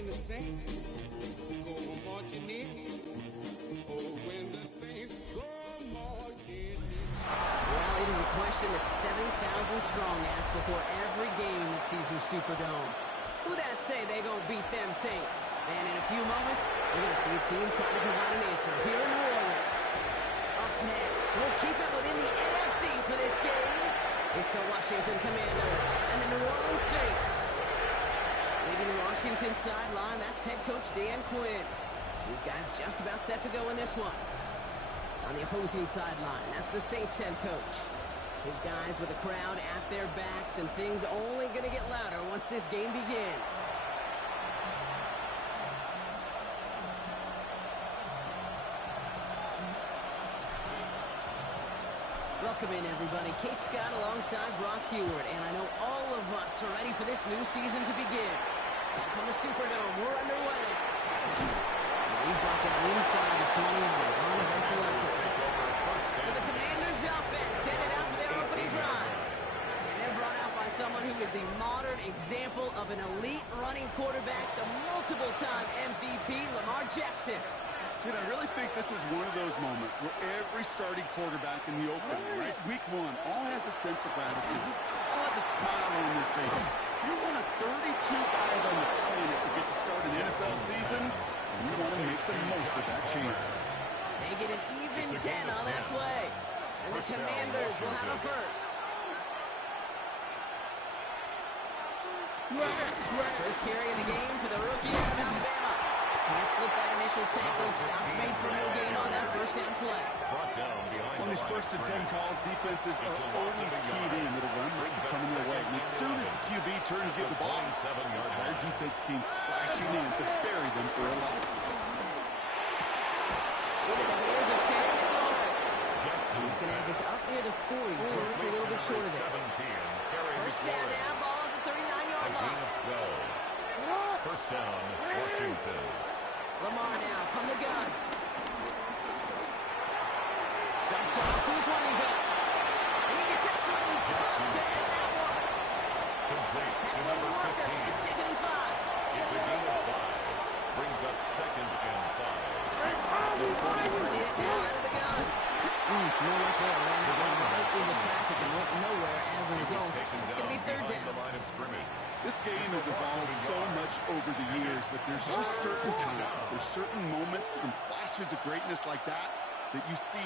when the Saints go marching in. Oh, when the Saints go marching in. Well, it is a question that 70,000 strong ask before every game that sees your Superdome. Who that say they gonna beat them Saints? And in a few moments, we're gonna see a team trying to provide an answer here in New Orleans. Up next, we'll keep it within the NFC for this game. It's the Washington Commanders and the New Orleans Saints. Leading the Washington sideline, that's head coach Dan Quinn. These guys just about set to go in this one. On the opposing sideline, that's the Saints head coach. His guys with the crowd at their backs, and things only going to get louder once this game begins. Welcome in, everybody. Kate Scott alongside Brock Heward, and I know all of us are ready for this new season to begin. Back on the Superdome, we're underway. He's brought down inside the 20 on a eventual effort. So the Commanders' offense headed out for their opening drive. And they're brought out by someone who is the modern example of an elite running quarterback, the multiple-time MVP, Liãm Jenkins. I really think this is one of those moments where every starting quarterback in the opening, right, week one, all has a sense of gratitude, all has a smile on their face. You're one of 32 guys on the planet that get to start an NFL season, and you want to make the most of that chance. They get an even 10 on that play, and the Commanders will have a first. First carry of the game for the rookie out of Alabama. Can't slip that initial tackle. Stops made for no gain on that first down play. On these first and 10 calls, defenses are always keyed in that a run might be coming their way. And as soon as the QB turned to give the ball, the entire defense came crashing in to bury them for a loss. Into the hands of Terry McLaurin. He's going to have this up near the 40, just a little bit short of it. First down now, ball at the 39-yard line. First down, Washington. Lamar now from the gun. Dump off to his running back. And he gets absolutely bumped to end that one. Complete to number 15. It's 2nd and 5. It's a gain of 5. Brings up 2nd and 5. Running it now out of the gun. No luck there. Ran that one right into traffic and went nowhere as a result. It's going to be 3rd down. The line of scrimmage. This game has evolved so much over the years that there's just certain times, there's certain moments, some flashes of greatness like that, that you see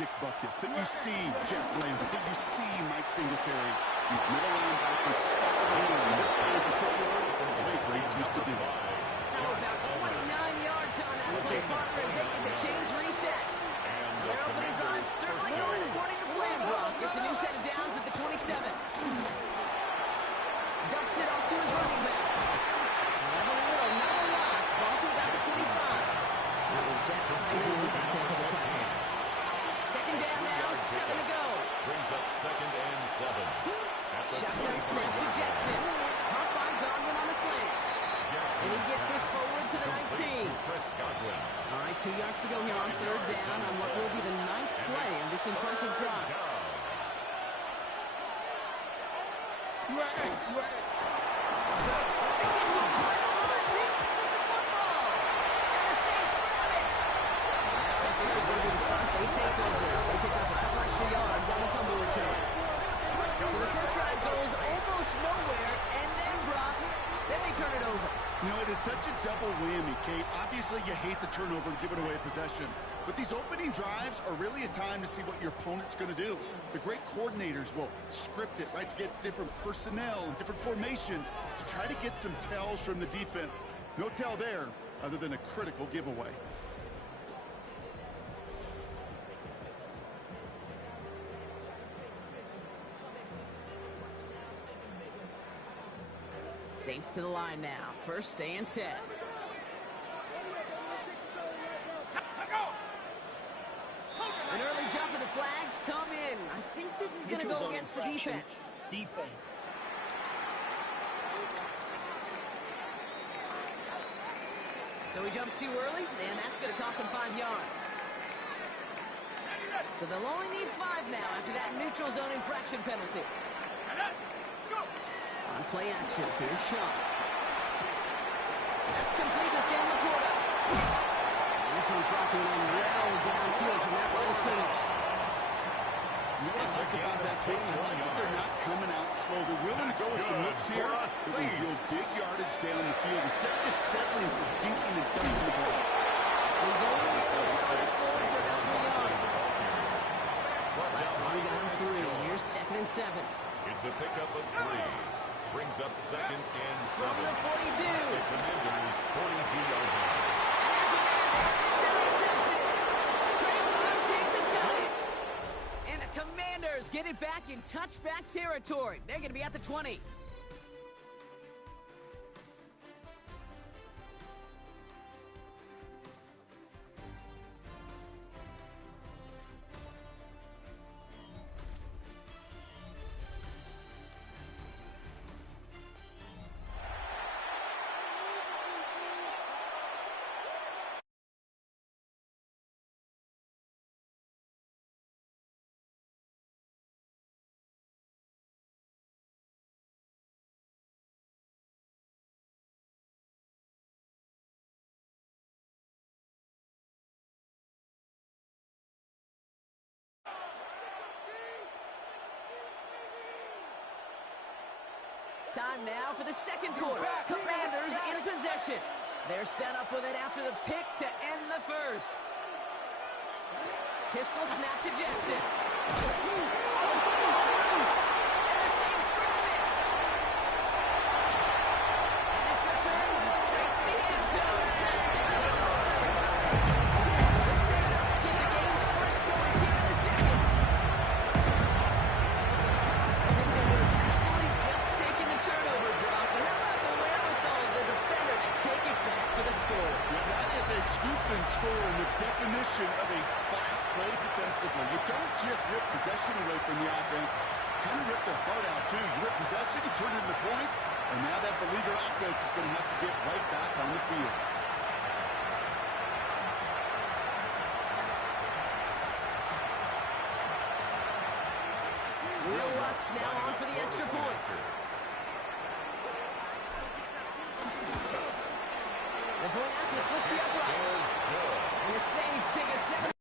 Dick Butkus, that you see Jeff Lambert, that you see Mike Singletary. These middle linebackers stuck in the middle. This guy in particular, great greats used to do. Now about 29 yards on that play, partner, as they get the chains reset. Their opening drive certainly going according to plan, Brock. It's a new set of downs at the 27. Dumps it off to his running back. Level a little, not a lot. Ball to about the 25. That was Jack Kaiser who got there for the touchdown. 2nd down now, 7 to go. Brings up 2nd and 7. Shotgun snap to Jackson. Caught by Godwin on the slant. And he gets this forward to the 19. All right, 2 yards to go here on 3rd down on what will be the 9th play of this impressive drive. They take over as they pick up a couple extra yards on the fumble return. So the first drive goes almost nowhere, and then Brock, then they turn it over. You know, it is such a double whammy, Kate. Obviously, you hate the turnover and giving away possession. But these opening drives are really a time to see what your opponent's going to do. The great coordinators will script it, right, to get different personnel and different formations to try to get some tells from the defense. No tell there other than a critical giveaway. Saints to the line now. 1st and 10. An early jump of the flags come in. I think this is going to go against the defense. So he jumped too early, and that's going to cost him 5 yards. So they'll only need 5 now after that neutral zone infraction penalty. On play action, here's Sean. That's complete to Sam Laporta. And this one's brought to an end well downfield from that line of scrimmage. You know what I like about that kick? I like that they're not coming out slow. They're willing to go with some looks here. It will yield big yardage down the field instead of just settling for dinking and dunking the ball. He's only able to put us forward for about 3 yards. Let's run down 3. Here's 2nd and 7. It's a pickup of 3. Brings up 2nd and 7. From the 42. The Commanders' 42-yard line. And there's a man there. It's intercepted. Trayvon takes his cut. And the Commanders get it back in touchback territory. They're going to be at the 20. Time now for the 2nd quarter. Commanders in possession. They're set up with it after the pick to end the 1st. Pistol snap to Jackson. Oh, close. And the Saints grab it. And this return will reach the end zone. Touchdown. The Saints get the game's first points here in the 2nd. I think they would have happily just taken the turnover drop. But how about the wherewithal of the defender to take it back for the score? Yeah, that is a scoop and score in the definition of a splash play defensively. You don't just rip possession away from the offense. Kind of rip their heart out, too. You rip possession, you turn it into points, and now that beleaguered offense is going to have to get right back on the field. Will Lutz now on for the extra point. The point after splits the uprights. And the Saints take a 7.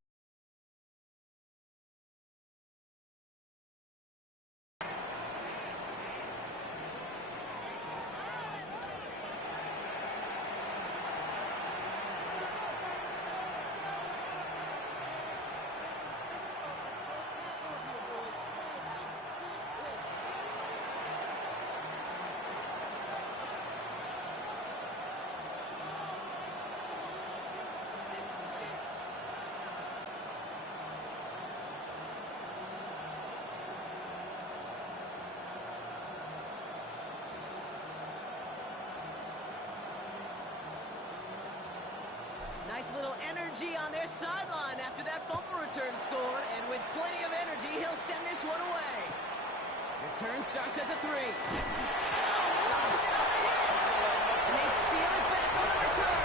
Nice little energy on their sideline after that fumble return scored. And with plenty of energy, he'll send this one away. Return starts at the 3. Oh, lost it on the hit. And they steal it back on the return.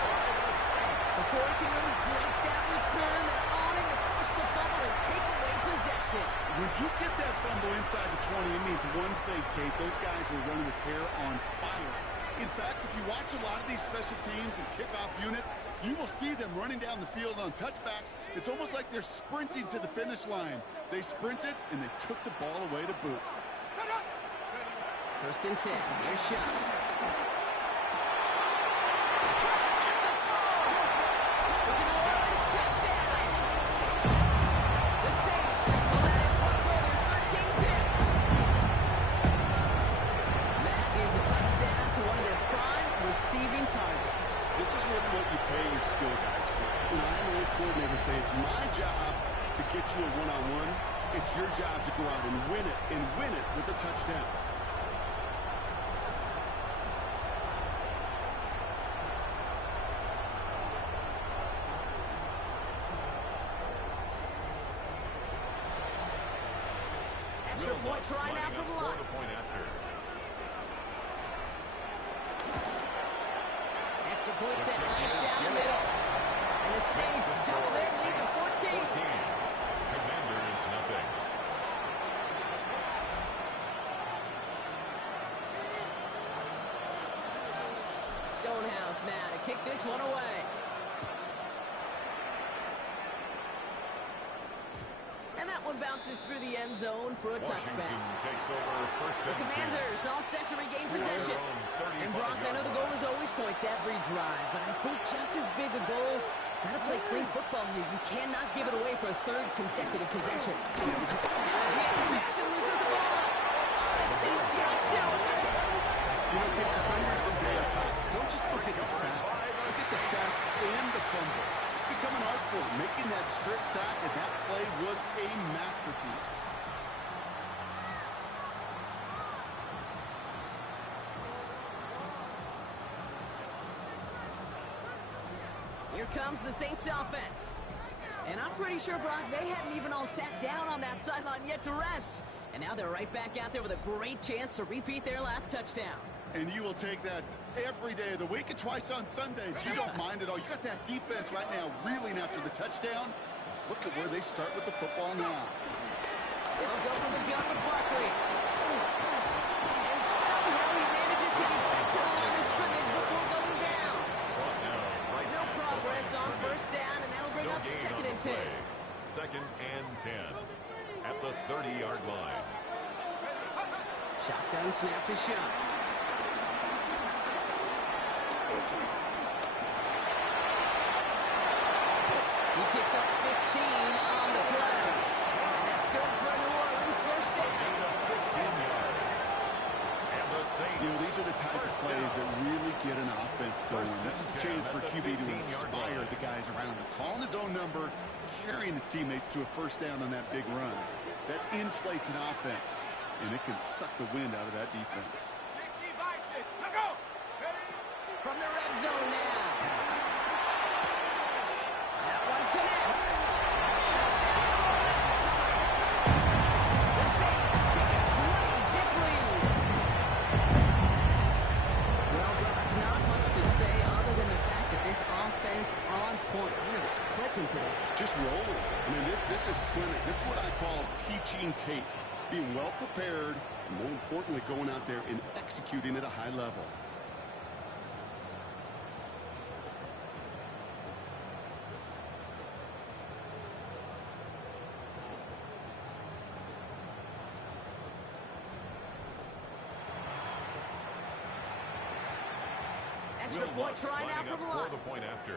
Before he can really break that return, they're on him to force the fumble and take away possession. When you get that fumble inside the 20, it means one thing, Kate. Those guys were running with hair on fire. In fact, if you watch a lot of these special teams and kickoff units, you will see them running down the field on touchbacks. It's almost like they're sprinting to the finish line. They sprinted, and they took the ball away to boot. 1st and 10. Here's Shot. It's an all-in touchdown. The Saints pull that in front further, 13-10. That is a touchdown to one of their prime receiving targets. This is really what you pay your skill guys for. When I know coordinators say it's my job to get you a one-on-one, it's your job to go out and win it with a touchdown. Extra point try now from Lutz. Extra point set right down the middle. And the Saints double their lead to 14. Commanders nothing. Stonehouse house now to kick this one away. And that one bounces through the end zone for a touchback. Takes over first The and 10. Commanders all set to regain possession. And Brock, I know the goal is always points every drive, but I think just as big a goal, gotta play clean football here. You cannot give it away for a third consecutive possession. Jackson loses the ball. Oh, the Saints got to it. You know, the defenders today are tough. Don't just forget the sack. Look at the sack and the fumble. It's become an art sport. Making that strip sack and that play was a masterpiece. Here comes the Saints offense. And I'm pretty sure, Brock, they hadn't even all sat down on that sideline yet to rest. And now they're right back out there with a great chance to repeat their last touchdown. And you will take that every day of the week and twice on Sundays. You don't mind at all. You got that defense right now reeling after the touchdown. Look at where they start with the football now. They'll go from the gun with Barkley. And somehow he manages to get back to the line of scrimmage before going down. No progress on first down, and that'll bring up second and 10. Second and 10 at the 30-yard line. Shotgun snap to shot. He picks up 15 on the play. And that's good for a New Orleans first down. 15 yards. And the Saints. You know, these are the type of plays that really get an offense going. This is a chance for QB to inspire the guys around him. Calling his own number, carrying his teammates to a first down on that big run. That inflates an offense, and it can suck the wind out of that defense. From the red zone now. That one connects. The Saints take a 20-zip lead. Well, Brock, not much to say other than the fact that this offense on point. Man, it's clicking today. Just roll. I mean, this is clinic. This is what I call teaching tape. Being well prepared, and more importantly, going out there and executing at a high level. Extra point try now from Lutz. The point after.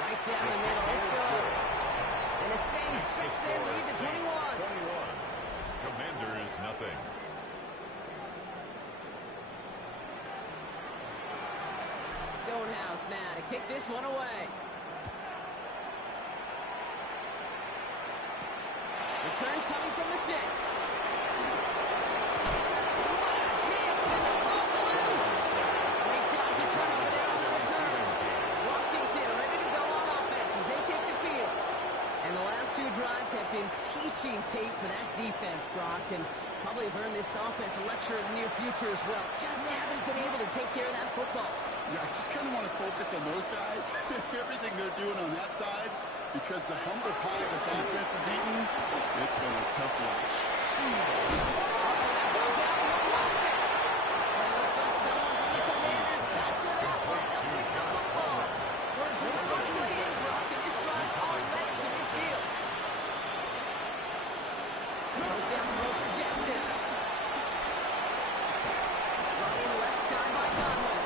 Right down the middle. Let's go. And the Saints stretch their lead to 21. 21. Commanders nothing. Stonehouse now to kick this one away. Return coming from the 6. Drives have been teaching tape for that defense, Brock, and probably have earned this offense a lecture in the near future as well. Just haven't been able to take care of that football. Yeah, I just kind of want to focus on those guys, everything they're doing on that side, because the humble pie this offense is eating, it's been a tough watch. That goes out, and watch it. But it looks like someone from the Commanders got to that one. They'll kick the football. One play in, Brock, and this drive already to midfield. Goes down the road for Jackson. Running left side by Godwin.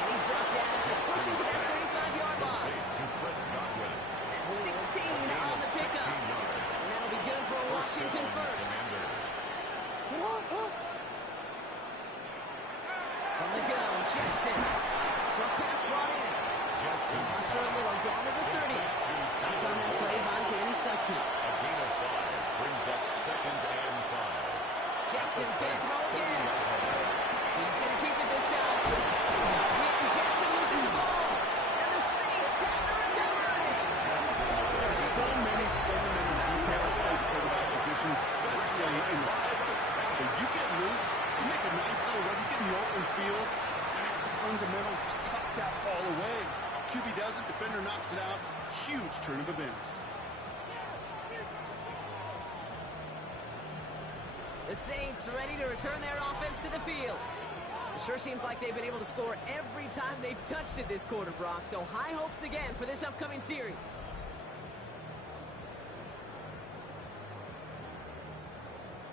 And he's brought down and pushing to that 35-yard line. That's 16 on the pickup. And that'll be good for Washington first. From the gun, Jackson. Short pass brought in. Lost her a little down to the 30. Stopped on that play by Danny Stutzman. Brings up second and 5. Jackson's going to throw again. He's going to keep it this time. And Jackson loses the ball. And the Saints have the recovery. There's so many fundamental details of the quarterback position, especially in the practice. If you get loose, you make a nice little run, you get in the open field, the fundamentals to tuck that ball away. QB doesn't, defender knocks it out. Huge turn of events. The Saints ready to return their offense to the field. It sure seems like they've been able to score every time they've touched it this quarter, Brock. So high hopes again for this upcoming series.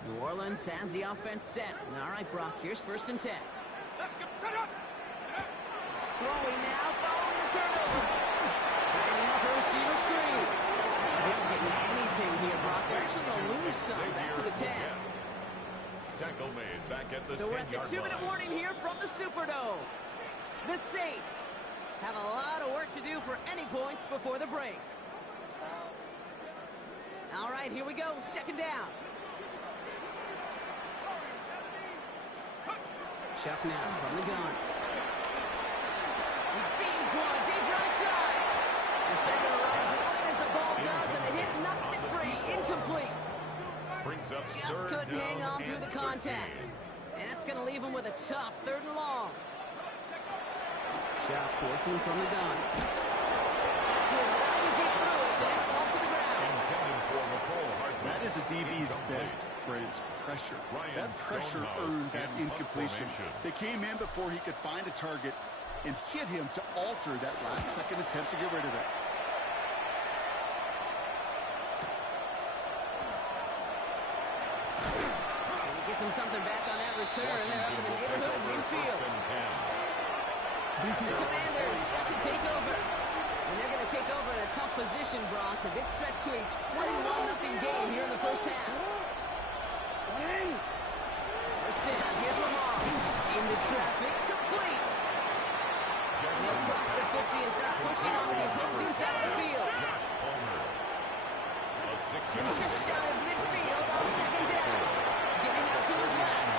New Orleans has the offense set. All right, Brock, here's 1st and 10. Throwing now, following the turnover. Trying out for receiver screen. They're not getting anything here, Brock. They're actually going to lose some. Back to the 10. Tackle made back at the 10-yard line. So we're at the 2-minute warning here from the Superdome. The Saints have a lot of work to do for any points before the break. All right, here we go. 2nd down. Chuck now from the gun. He beams one, deep right side. Defender arrives right as the ball does, and the hit knocks it free. Incomplete. Brings up Just couldn't hang on through the contact. And that's going to leave him with a tough 3rd and long. Chuck working from the gun. To it right as he threw it, and it falls to the ground. Intended for McCole Hardman. That is a DB's best friend, pressure. That pressure earned that incompletion. They came in before he could find a target and hit him to alter that last-second attempt to get rid of it. And he gets him something back on that return. They're up in the neighborhood of midfield. The Commanders set to take over. And they're going to take over in a tough position, Brock, because it's stretched to a 21-0 game here in the 1st half. 1st down, here's Lamar. Into traffic, complete. And they'll cross the 50 and start pushing onto the opposing side of the field. Just shy of midfield on 2nd down. Getting up to his left.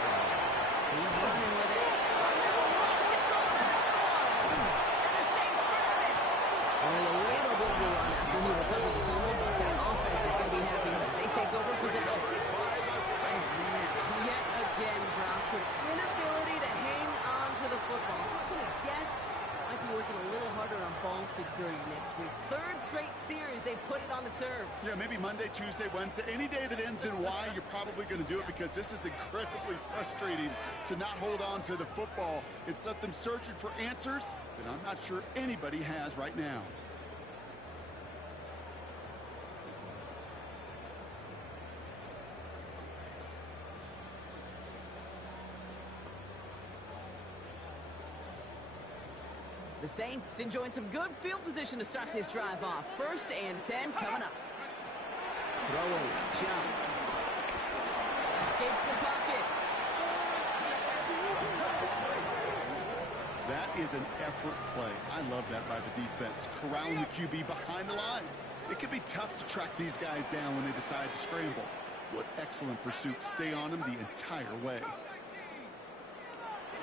He's running with it. Lost control of another one. And the Saints grab it. Only a little bit of a run after he recovered the fumble, but their offense is going to be happy as they take over possession. Yet again, Brock, an inability to hang on to the football. I'm just going to guess might be working a little harder on ball security next week. 3rd straight series they put it on the turf. Yeah, maybe Monday, Tuesday, Wednesday. Any day that ends in Y, you're probably going to do it because this is incredibly frustrating to not hold on to the football. It's left them searching for answers that I'm not sure anybody has right now. The Saints enjoying some good field position to start this drive off. 1st and 10 coming up. Throwing, jump. Escapes the pocket. That is an effort play. I love that by the defense. Corralling the QB behind the line. It can be tough to track these guys down when they decide to scramble. What excellent pursuit. Stay on them the entire way.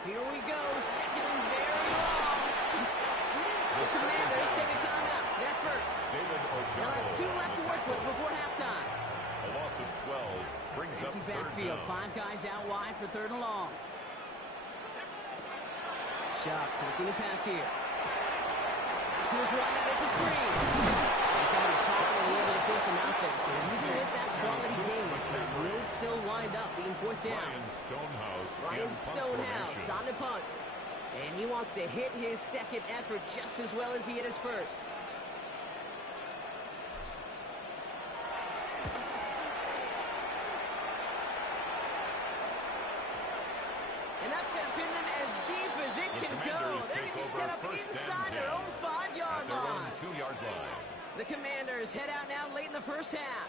Here we go. 2nd and very long. The Commanders take a timeout. They're 1st. They'll have 2 left to work with before halftime. A loss of 12 brings Empty up backfield. 5 guys out wide for 3rd and long. Shot, looking to pass here. To his right, and it's a screen. And somebody finally able to force him out there. So even with that quality game, it will still wind up being 4th down. Ryan Stonehouse on the punt. And he wants to hit his 2nd effort just as well as he hit his 1st. And that's going to pin them as deep as it can go. They're going to be set up inside their own 5-yard line. 2-yard line. The Commanders head out now late in the 1st half.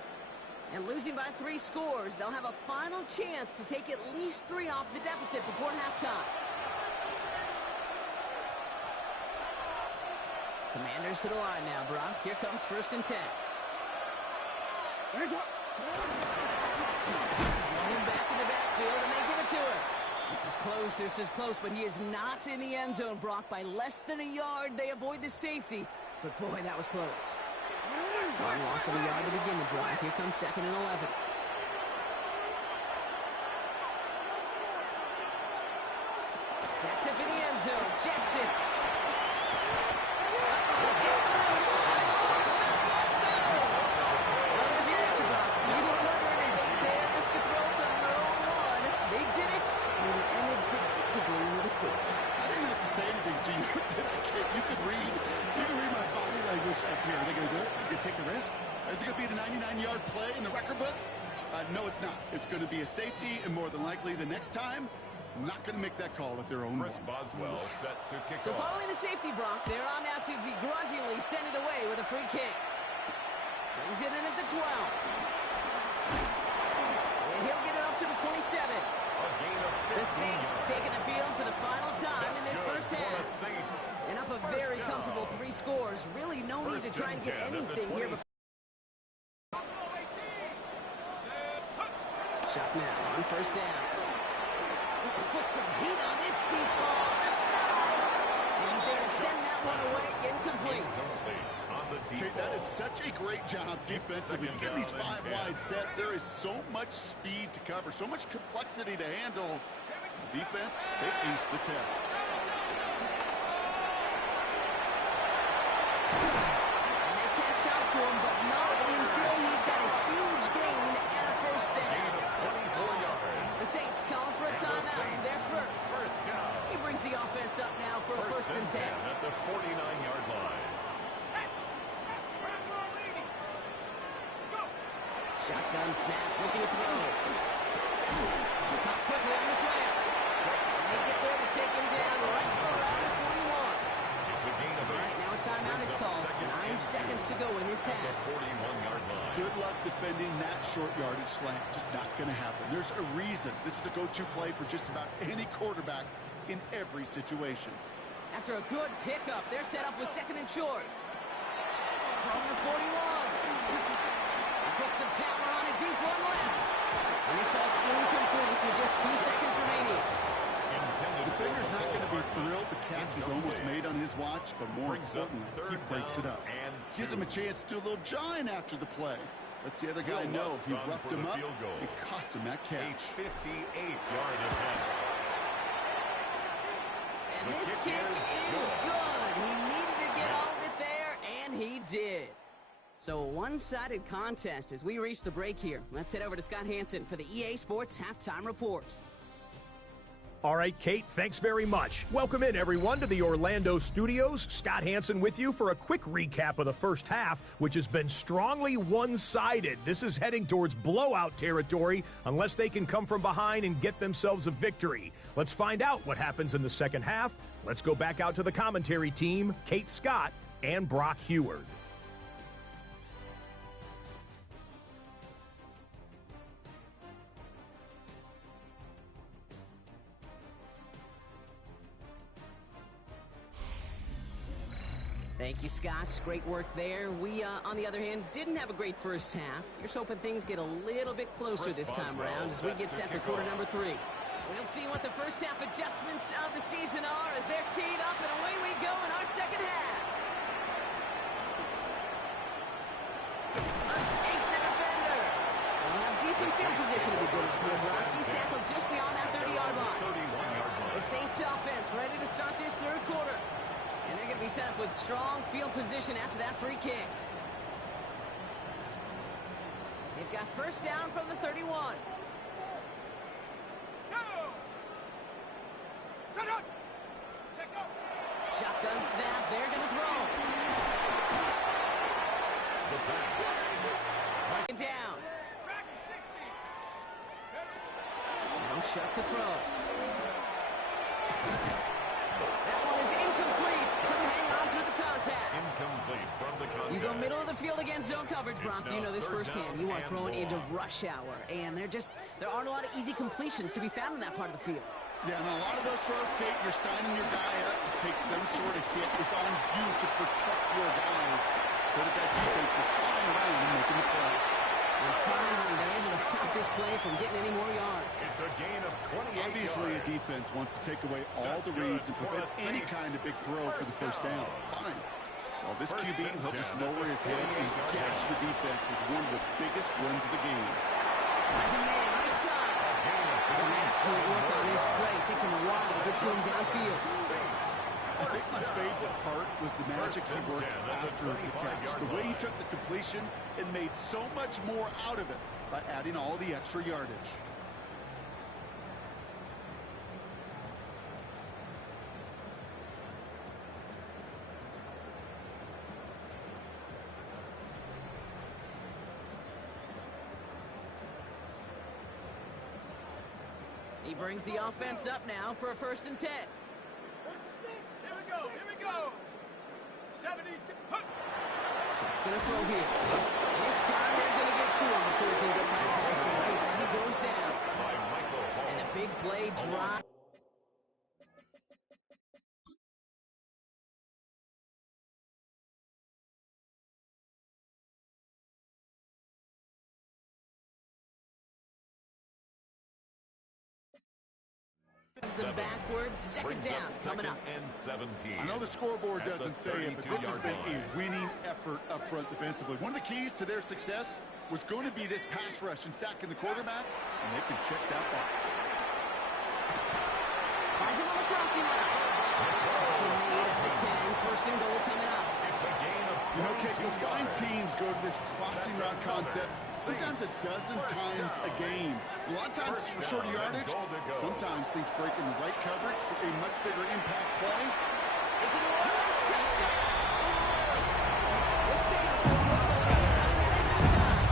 And losing by 3 scores, they'll have a final chance to take at least 3 off the deficit before halftime. Commanders to the line now, Brock. Here comes 1st and 10. Moving back in the backfield, and they give it to her. This is close, but he is not in the end zone, Brock. By less than a yard, they avoid the safety. But boy, that was close. One loss of a yard to begin the drive. Here comes 2nd and 11. Tapped up in the end zone. Jackson. So you could read my body language up here. Are they going to do it? Are they going to take the risk? Is it going to be the 99-yard play in the record books? No, it's not. It's going to be a safety, and more than likely the next time, not going to make that call at their own Chris Boswell set to kick So off. following the safety, Brock, they're on now to begrudgingly send it away with a free kick. Brings it in at the 12. And he'll get it up to the 27. A gain of 15 The Saints yards. taking the field for the final time in this That's first good for half. the Saints. And up a First very down. comfortable 3 scores. Really no need to First try and get 10 at the anything here. 20. Shot now on first down. Put some heat on this deep ball. Left side. And he's there to send that one away. Incomplete. On the deep Okay, that ball. is such a great job defensively. You get these 5 wide sets. There is so much speed to cover, so much complexity to handle. The defense, they aced the test. And they catch up to him, but not until he's got a huge gain and a first Gain down. of 24 yards. The Saints calling for a And the timeout. Saints, They're first. First down. He brings the offense up now for a First and 10 10. at the 49-yard line. Shotgun snap, looking to throw. Caught quickly on the slant. And they get there to take him down right around the 41. It's a gain of All right, 8. now a timeout is Brings up called. second 9 and seconds 2 to go in this at half. the 41-yard line. Good luck defending that short yardage slant. Just not going to happen. There's a reason. This is a go-to play for just about any quarterback in every situation. After a good pickup, they're set up with second and short. From the 41. Put some power on a deep one left. And this falls incomplete with just 2 seconds remaining. The defender's not going to be thrilled. The catch was almost made on his watch, but more Brings up importantly, he third breaks it down up. and Gives him a 2. chance to do a little jawing after the play. Lets the other guy Will know he Lutz on roughed for him the up. field goal. It cost him that A catch. 58-yard attempt. And The this kick kick is is good. good. He needed to get all of it there, and he did. So a one-sided contest as we reach the break here. Let's head over to Scott Hansen for the EA Sports Halftime Report. All right, Kate, thanks very much. Welcome in, everyone, to the Orlando studios. Scott Hansen with you for a quick recap of the first half, which has been strongly one-sided. This is heading towards blowout territory unless they can come from behind and get themselves a victory. Let's find out what happens in the second half. Let's go back out to the commentary team, Kate Scott and Brock Heward. Thank you, Scott. Great work there. We, on the other hand, didn't have a great first half. Here's hoping things get a little bit closer Chris this time Boswell around as we set get to set for kick quarter off. number 3. We'll see what the first half adjustments of the season are as they're teed up, and away we go in our second half. Escapes a defender. We'll have decent field position to begin with here. Brock, he's tackled just beyond that 30-yard line. 31-yard The line. Saints offense ready to start this third quarter. And they're going to be set up with strong field position after that free kick. They've got first down from the 31. Shotgun snap. They're going to throw. The pass. Down. No shot to throw. That one is incomplete. Couldn't hang on through the contact. Incomplete from the contact. You go middle of the field against zone coverage, Brock. It's You now know this third firsthand. down You are and throwing into long. rush hour, and there aren't a lot of easy completions to be found in that part of the field. Yeah, and a lot of those throws, Kate, you're signing your guy up to take some sort of hit. It's on you to protect your guys. But that defense will flying around and making the play. And finally, they're able to stop this play from getting any more yards. It's a gain of 28 Obviously, a yards. defense wants to take away all That's the reads good and for prevent the any Saints. kind of big throw for the first down. Fine. Well, this First QB, and he'll just 10 lower his head and 48 gash the defense with one of the biggest runs of the game. Finds a man right side. Some excellent work on this play. Takes him a while to get to him downfield. Saints. I think my favorite part was the magic he and worked 10 at the after the catch. 25-yard The way he line. took the completion and made so much more out of it by adding all the extra yardage. He brings the offense up now for a 1st and 10. Here we go. Here we go. 72. Shaq's going to throw here. This time they're going to get to him before he can get that pass away. He goes down. And a big play drive. Backwards, 2nd down, coming up. And 17. I know the scoreboard doesn't say it, but this has been a winning effort up front defensively. One of the keys to their success was going to be this pass rush and sacking the quarterback, and they can check that box. Finds him on the crossing line. Lead at the 10, 1st and goal coming up. It's a gain of 22 You know, Kate, you'll find yards. teams go to this crossing route concept sometimes a dozen times a game. A lot of times it's for shorter yardage. Sometimes things break in the right coverage for a much bigger impact play. It's an Orleans touchdown. The Saints roll the lead coming out of halftime.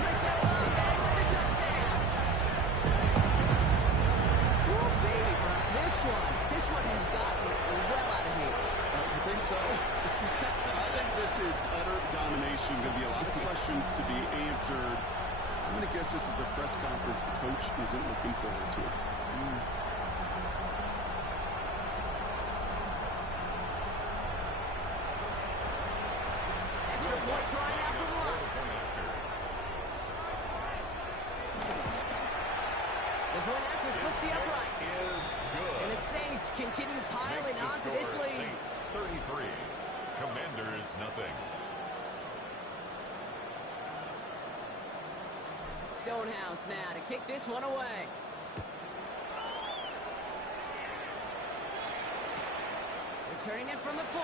Chris Evans back with the touchdown. Oh, baby, Brock. This one has gotten well out of here. You think so? I think this is utter domination. Going to be a lot of questions to be answered. I'm going to guess this is a press conference the coach isn't looking forward to. Extra points right now from Lutz. The point after splits the upright. And the Saints continue piling onto this lead. Saints 33. Commanders nothing. Stonehouse now to kick this one away. Returning it from the 4.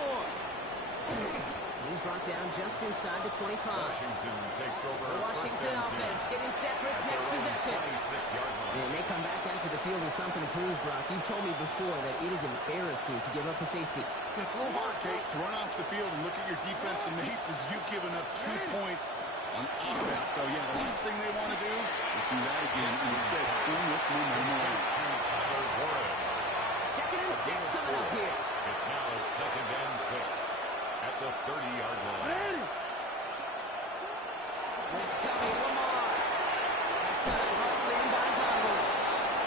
He's brought down just inside the 25. Washington takes over. The Washington offense getting set for its next possession. 26-yard line. And they come back out to the field with something to prove, Brock. You've told me before that it is embarrassing to give up a safety. It's a little hard, Kate, to run off the field and look at your defensive mates as you've given up 2 points on offense. So, yeah, the last thing they want to do is do that again and instead turn this momentum around. 2nd and 6 coming up here. It's now a 2nd and 6 at the 30-yard line. It's coming, Lamar. That's hauled in by Godwin.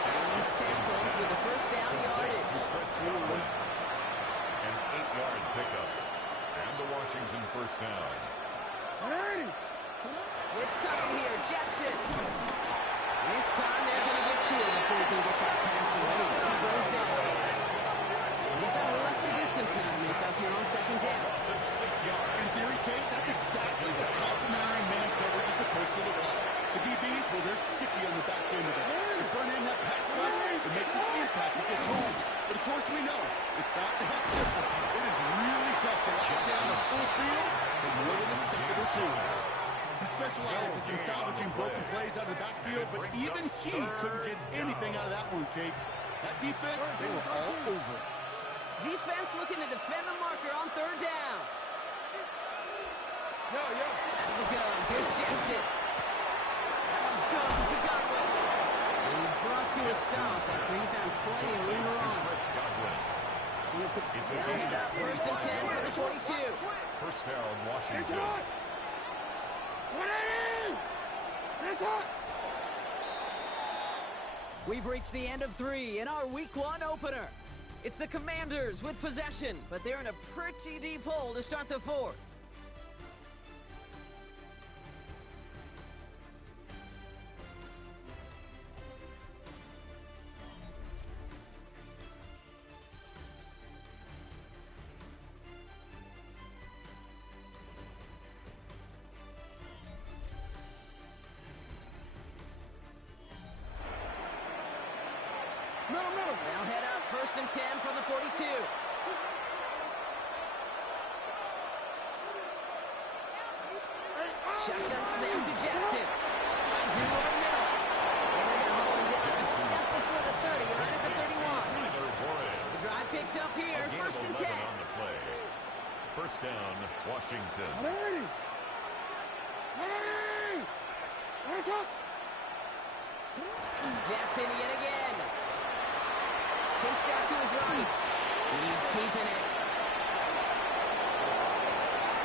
And he's tackled with the 1st down yardage. Chris Godwin. An 8-yard pickup. And the Washington 1st down. It's coming here, Jackson. And this time they're going to get to him before he can get that pass away. So he goes down. And they've got a little extra distance now to make up here on 2nd down. 6 yards. In theory, Kate, that's exactly what complementary man coverage is supposed to look like. The DBs, well, they're sticky on the back end of it. The front end, that pass rush, it makes an impact. It gets home. But, of course, we know it's not that simple. It is really tough to lock down the full field for more than a second or 2. He specializes in salvaging broken plays out of the backfield, but even he couldn't get anything out of that one, Kate. That defense, they were all over it. Defense looking to defend the marker on 3rd down. Out of the gun, here's Jackson. That one's going to Godwin. And he's brought to a stop after he found plenty of room to run. Chris Godwin. It's a They'll gain head up 1st and 10 for the 42. 1st down, Washington. We've reached the end of 3 in our Week 1 opener. It's the Commanders with possession, but they're in a pretty deep hole to start the 4th. They'll head up 1st and 10 from the 42. Shotgun snap to Jackson. Finds him over the middle. And they're going to hold him down a step before the 30, right at the 31. The drive picks up here, 1st and 10. On the play. 1st down, Washington. Jackson yet again. Just out to his right. He's keeping it.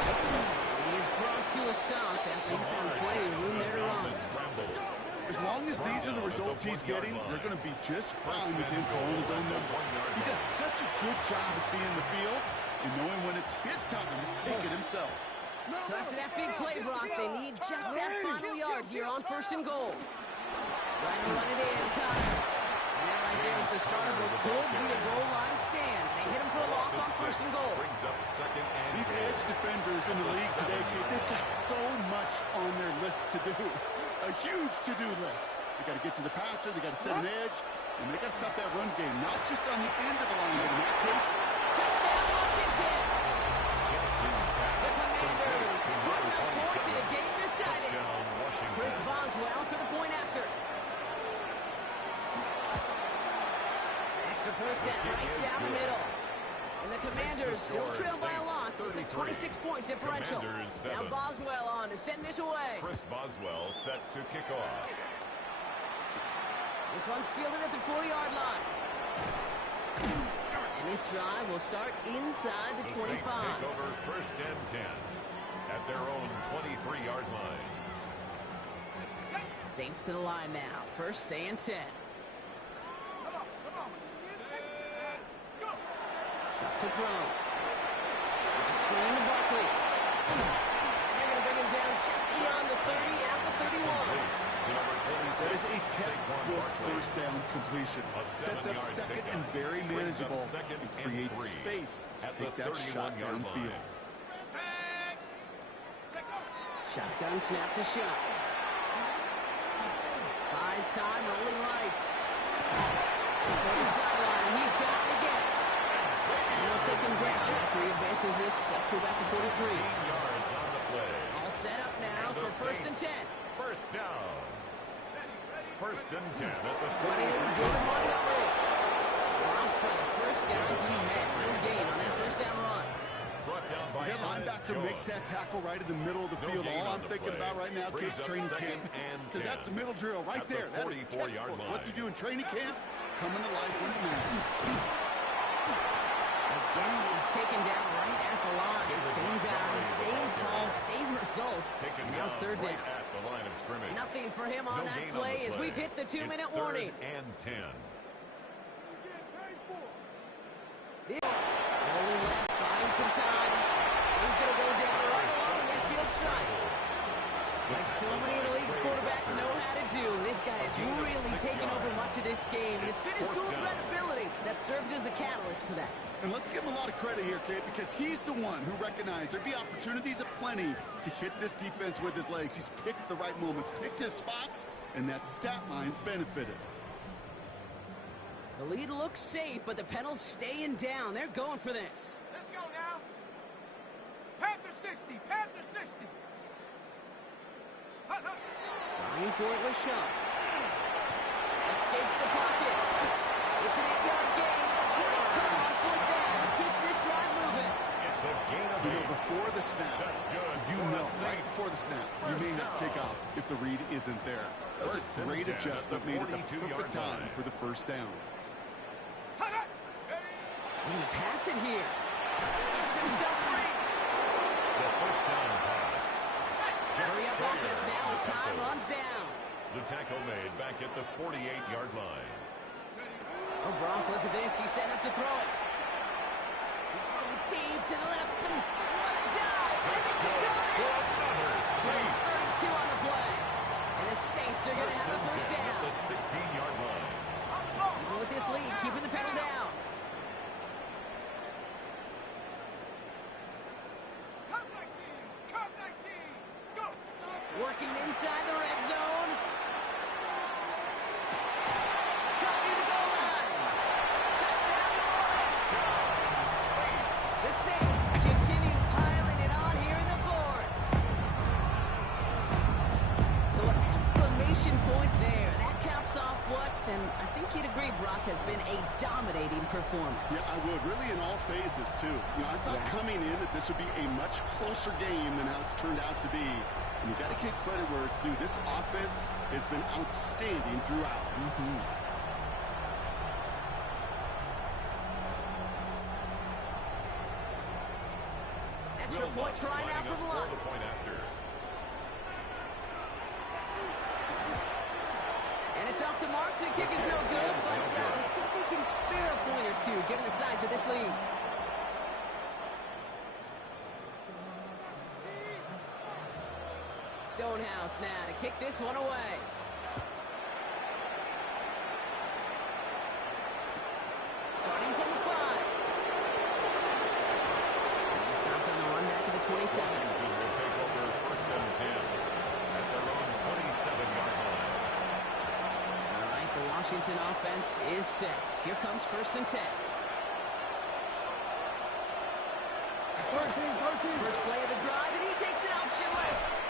He is brought to a stop after he found plenty of room there to run. As long as these are the results he's getting, they're going to be just fine with him calling his own number. He does such a good job of seeing the field and knowing when it's his time to take it himself. So after that big play, Brock, they need just that final yard here on 1st and goal. Trying to run it in, Connor. And that right there is the start of what could be a goal line stand. They hit him for a loss on 1st and goal. These edge defenders in the league today, Kate, they've got so much on their list to do. A huge to-do list. They got to get to the passer, they got to set an edge, and they got to stop that run game, not just on the end of the line, but in that case. Touchdown, Washington! The Commanders putting up points in a game decided. Chris Boswell for the point after. Extra point set right down the middle. And the Commanders still trail by a lot. It's a 26-point differential. Now Boswell on to send this away. Chris Boswell set to kick off. This one's fielded at the 40-yard line. And this drive will start inside the 25. Saints take over 1st and 10 at their own 23-yard line. Saints to the line now. 1st and 10. Shot to throw. It's a screen to Barkley. And they're going to bring him down just beyond the 30 at the 31. That is a textbook 1st down completion. Sets up second and very manageable and creates space to take that shot downfield. Shotgun snap to Shuck. Buys time, rolling right. For the sideline, and he's got it again. And they'll take him down after he advances this up to about the 43. 15 yards on the play. All set up now for 1st and 10. 1st down. 1st and 10 at the Running in David Montgomery. Blocked for the first guy he met. No gain on that 1st down run. Brought down by That linebacker makes that tackle right in the middle of the field. All I'm thinking about right now, Kate's training camp, because that's a middle drill right there. That is textbook. What you do in training camp, coming to life when it matters. Again, he's taken down right at the line. Same guy, same call, same result. And now it's 3rd down. At the line of scrimmage. Nothing for him on that play as we've hit the 2-minute warning. And 10. Rolling left, buying some time. He's going to go down right along the midfield stripe. Like so many of the league's quarterbacks know how to do, this guy has really taken over much of this game, and it's been his dual threat ability that served as the catalyst for that. And let's give him a lot of credit here, Kate, because he's the one who recognized there'd be opportunities aplenty to hit this defense with his legs. He's picked the right moments, picked his spots, and that stat line's benefited. The lead looks safe, but the Penals staying down. They're going for this. Let's go now. Panther 60. Panther 60. Trying for it with Shuck. Escapes the pocket. It's an 8-yard gain. A great call on fourth down. Keeps this drive moving. It's a gain of 8. Before the snap, That's good. you know, right before the snap, you may have to take off if the read isn't there. That was a great adjustment, made it the perfect time for the 1st down. He's going to pass it here. Gets himself free. The 1st down pass. Hurry up offense now as time runs down. The tackle made back at the 48-yard line. Oh, Brock, look at this. He's set up to throw it. He's throwing deep to the left. What a dive. I think he got it. 32 on the play. And the Saints are going to have the 1st down. At the 16-yard line. Even with this lead, keeping the pedal down. Working inside the red zone. Cut near the goal line. Touchdown, New Orleans. The Saints continue piling it on here in the 4th. So an exclamation point there. That caps off what, and I think you'd agree, Brock, has been a dominating performance. Yeah, I would. Really in all phases, too. You know, I thought coming in that this would be a much closer game than how it's turned out to be. And you got to give credit where it's due. This offense has been outstanding throughout. extra point try now from Lutz. And it's off the mark. The kick is no good, but I think they can spare a point or two given the size of this lead. Stonehouse now to kick this one away. Starting from the 5. He stopped on the run back to the 27. Washington will take over first and 10 at their own 27-yard line. All right, the Washington offense is set. Here comes first and 10. First play of the drive, and he takes an option left.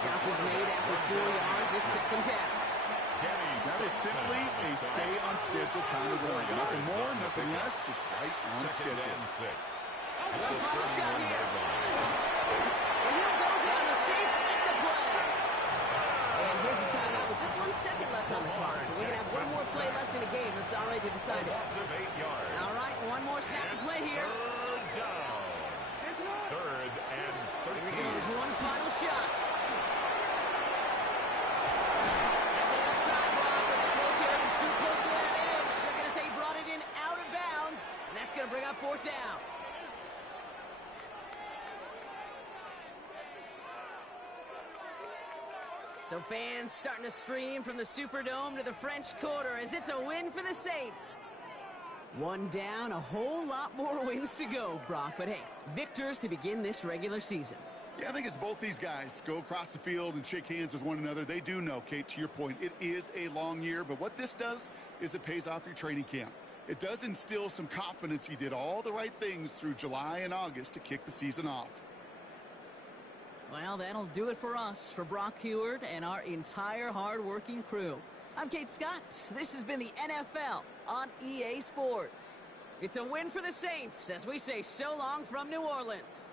Stop is made after 4 yards. It's second down. That is simply a stay-on-schedule kind of run. Nothing more, nothing less, just right on schedule. One final shot here. And he'll go down. The Saints make the play. And here's the timeout with just 1 second left on the clock. So we're going to have one more play left in the game that's already decided. All right, one more snap to play here. Third down. Third and 13. Here goes one final shot. Going to bring up fourth down. So fans starting to stream from the Superdome to the French Quarter as it's a win for the Saints. One down, a whole lot more wins to go, Brock. But hey, victors to begin this regular season. Yeah, I think it's both these guys go across the field and shake hands with one another. They do know, Kate, to your point, it is a long year. But what this does is it pays off your training camp. It does instill some confidence he did all the right things through July and August to kick the season off. Well, that'll do it for us, for Brock Heward and our entire hard-working crew. I'm Kate Scott. This has been the NFL on EA Sports. It's a win for the Saints as we say so long from New Orleans.